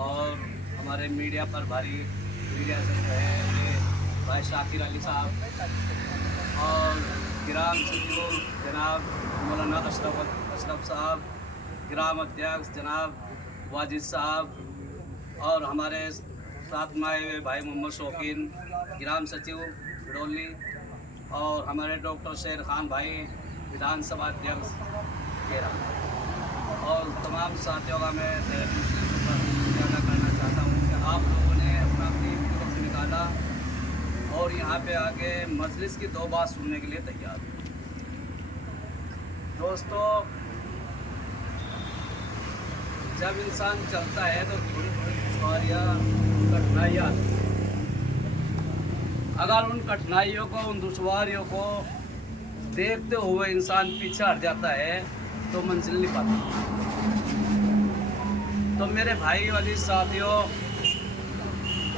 और हमारे मीडिया पर भारी मीडिया से जो है ये भाई शाकिर अली साहब और ग्राम सचिव जनाब मौलाना अशरफ साहब, ग्राम अध्यक्ष जनाब वाजिद साहब और हमारे साथ में आए हुए भाई मोहम्मद शौकीन, ग्राम सचिव बिडोली और हमारे डॉक्टर शेर खान भाई विधानसभा अध्यक्ष केरा और तमाम साथियों का मैं ज़्यादा करना चाहता हूँ कि आप लोगों ने अपना कीमती वक्त निकाला और यहाँ पे आके मजलिस की दो बात सुनने के लिए तैयार हो। दोस्तों, जब इंसान चलता है तो थोड़ी थोड़ी दुश्वारियाँ कठिनाइयाँ आती हैं। अगर उन कठिनाइयों को, उन दुश्वारियों को देखते हुए इंसान पीछे हट जाता है तो मंजिल नहीं पाता। तो मेरे भाई वाली साथियों,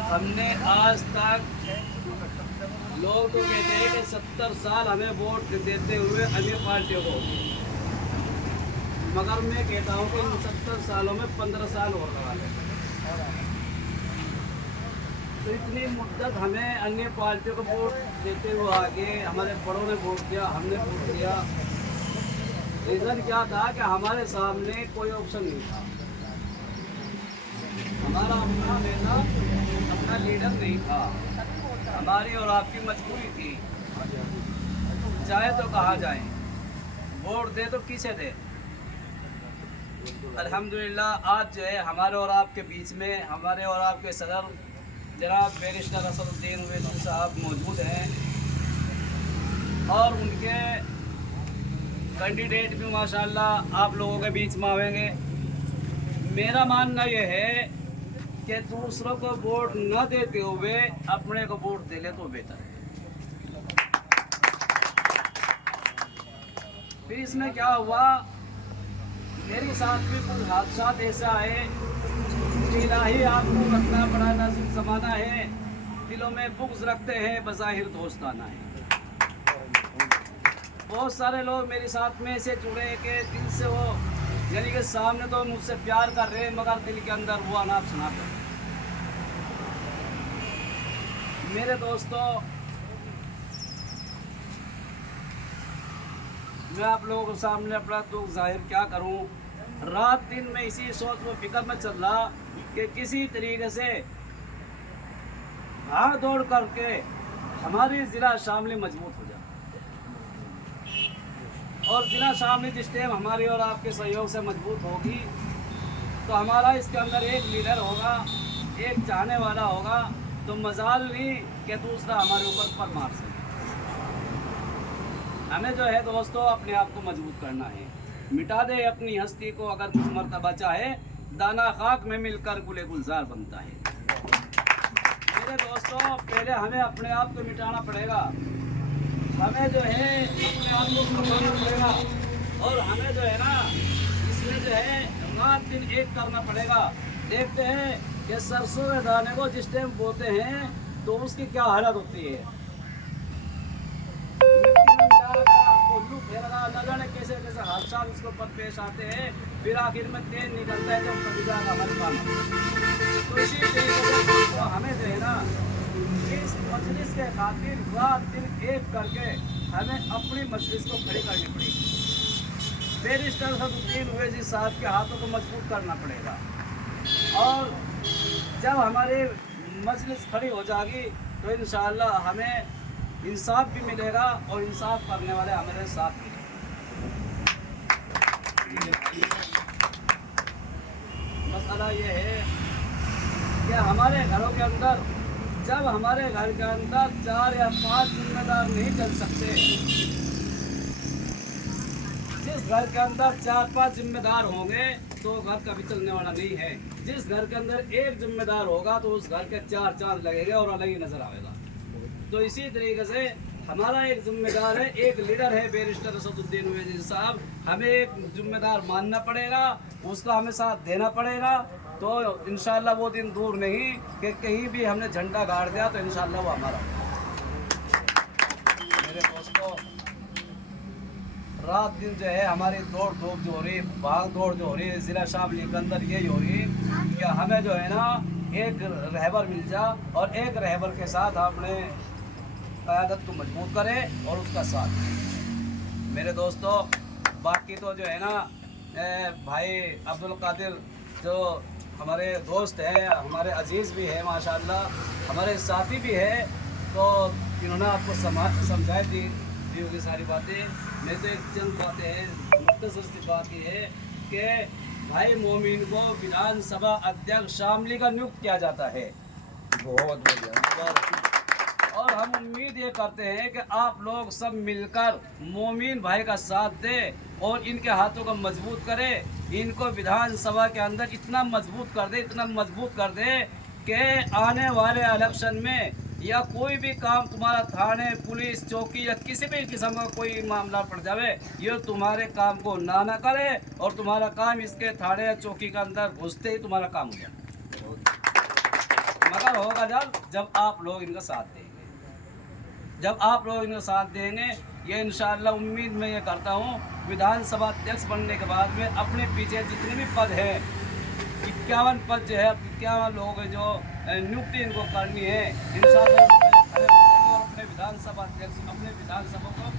हमने आज तक लोग तो कहते हैं कि 70 साल हमें वोट देते हुए अन्य पार्टियों को, मगर मैं कहता हूँ कि इन 70 सालों में 15 साल और लगा लें। तो इतनी मुद्दत हमें अन्य पार्टियों को वोट देते हुए आगे हमारे बड़ों ने वोट दिया, हमने वोट दिया। रीज़न क्या था कि हमारे सामने कोई ऑप्शन नहीं था। हमारा अपना नेता, अपना लीडर नहीं था। हमारी और आपकी मजबूरी थी, चाहे तो कहाँ जाएं, वोट दे तो किसे दे। अल्हम्दुलिल्लाह आज जो है हमारे और आपके बीच में हमारे और आपके सदर जनाब बैरिस्टर असदुद्दीन ओवैसी साहब मौजूद हैं और उनके कैंडिडेट भी माशाल्लाह आप लोगों के बीच में आवेंगे। मेरा मानना यह है कि दूसरों को वोट न देते हुए अपने को वोट दे ले तो बेहतर है। फिर इसमें क्या हुआ, मेरे साथ भी कुछ हादसा ऐसा है कि इलाही आपको रखना पड़ा, नाज़िक ज़माना है, दिलों में बुग़्ज़ रखते हैं, बज़ाहिर दोस्ताना है। बहुत सारे लोग मेरे साथ में ऐसे जुड़े कि दिल से वो यानी कि सामने तो मुझसे प्यार कर रहे हैं मगर दिल के अंदर वो अनाप शनाप है। मेरे दोस्तों, मैं आप लोगों के सामने अपना दुख जाहिर क्या करूं। रात दिन में इसी सोच व फिक्र में चल रहा कि किसी तरीके से भाग दौड़ करके हमारी ज़िला शामली मजबूत हो जाए और ज़िला शामली जिस टाइम हमारी और आपके सहयोग से मजबूत होगी तो हमारा इसके अंदर एक लीडर होगा, एक चाहने वाला होगा, तो मजाल नहीं कि दूसरा हमारे ऊपर पर मार सके। हमें जो है दोस्तों अपने आप को मजबूत करना है। मिटा दे अपनी हस्ती को अगर कुछ मर्तबा चाहे, दाना खाक में मिलकर गुले गुलजार बनता है। मेरे दोस्तों, पहले हमें अपने आप को मिटाना पड़ेगा, हमें जो है अपने आप को कमाना पड़ेगा और हमें जो है ना इसमें जो है रात दिन एक करना पड़ेगा। देखते हैं कि सरसों के दाने को जिस टाइम बोते हैं तो उसकी क्या हालत होती है, न जाने कैसे कैसे हादसा उसके ऊपर पेश आते हैं, फिर आखिर में तेल निकलता है जब कब्जा हमारे पास। तो इसी तरीके से हमें जो है ना इस मजलिस के खातिर रात दिन एक करके हमें अपनी मजलिस को खड़ी करनी पड़ेगी। बैरिस्टर असदुद्दीन ओवैसी साहब के हाथों को मजबूत करना पड़ेगा और जब हमारी मजलिस खड़ी हो जाएगी तो इंशाअल्लाह हमें इंसाफ भी मिलेगा और इंसाफ करने वाले हमारे साथ मिलेंगे। मसला ये है कि हमारे घरों के अंदर जब हमारे घर के अंदर 4 या 5 जिम्मेदार नहीं चल सकते, जिस घर के अंदर 4-5 जिम्मेदार होंगे तो घर कभी चलने वाला नहीं है। जिस घर के अंदर एक जिम्मेदार होगा तो उस घर के 4 चांद लगेंगे और अलग ही नजर आएगा। तो इसी तरीके से हमारा एक जिम्मेदार है, एक लीडर है बैरिस्टर असदुद्दीन ओवैसी साहब। हमें एक जिम्मेदार मानना पड़ेगा, उसका हमें साथ देना पड़ेगा। तो इंशाअल्लाह वो दिन दूर नहीं कि कहीं भी हमने झंडा गाड़ दिया तो इंशाअल्लाह वो हमारा। मेरे दोस्तों, रात दिन जो है हमारी दौड़ धूप जो हो रही, भाग दौड़ जो हो रही है ज़िला शामली के अंदर, यही हो रही कि हमें जो है ना एक रहबर मिल जा और एक रहबर के साथ अपने क़यादत को मजबूत करें और उसका साथ दें। मेरे दोस्तों, बाकी तो जो है ना भाई अब्दुल कादिर जो हमारे दोस्त हैं, हमारे अजीज़ भी हैं माशाल्लाह, हमारे साथी भी हैं, तो इन्होंने आपको समझाई दी होगी सारी बातें। मैं तो एक चंद बातें हैं, मुख्तसर सी बात ये है कि भाई मोमिन को विधानसभा अध्यक्ष शामली का नियुक्त किया जाता है। बहुत बढ़िया। और हम उम्मीद ये करते हैं कि आप लोग सब मिलकर मोमिन भाई का साथ दें और इनके हाथों को मजबूत करें। इनको विधानसभा के अंदर इतना मजबूत कर दे, इतना मजबूत कर दे कि आने वाले इलेक्शन में या कोई भी काम तुम्हारा थाने, पुलिस चौकी या किसी भी किस्म का कोई मामला पड़ जावे, ये तुम्हारे काम को ना करे और तुम्हारा काम इसके थाने या चौकी के अंदर घुसते ही तुम्हारा काम हो जाए। मगर होगा जब आप लोग इनका साथ देंगे, जब आप लोग इनका साथ देंगे। ये इंशाअल्लाह उम्मीद मैं ये करता हूँ विधानसभा अध्यक्ष बनने के बाद में अपने पीछे जितने भी पद हैं, 51 पद जो है, 51 लोग जो नियुक्ति इनको करनी है, इंशाअल्लाह और अपने विधानसभा अध्यक्ष अपने विधानसभा को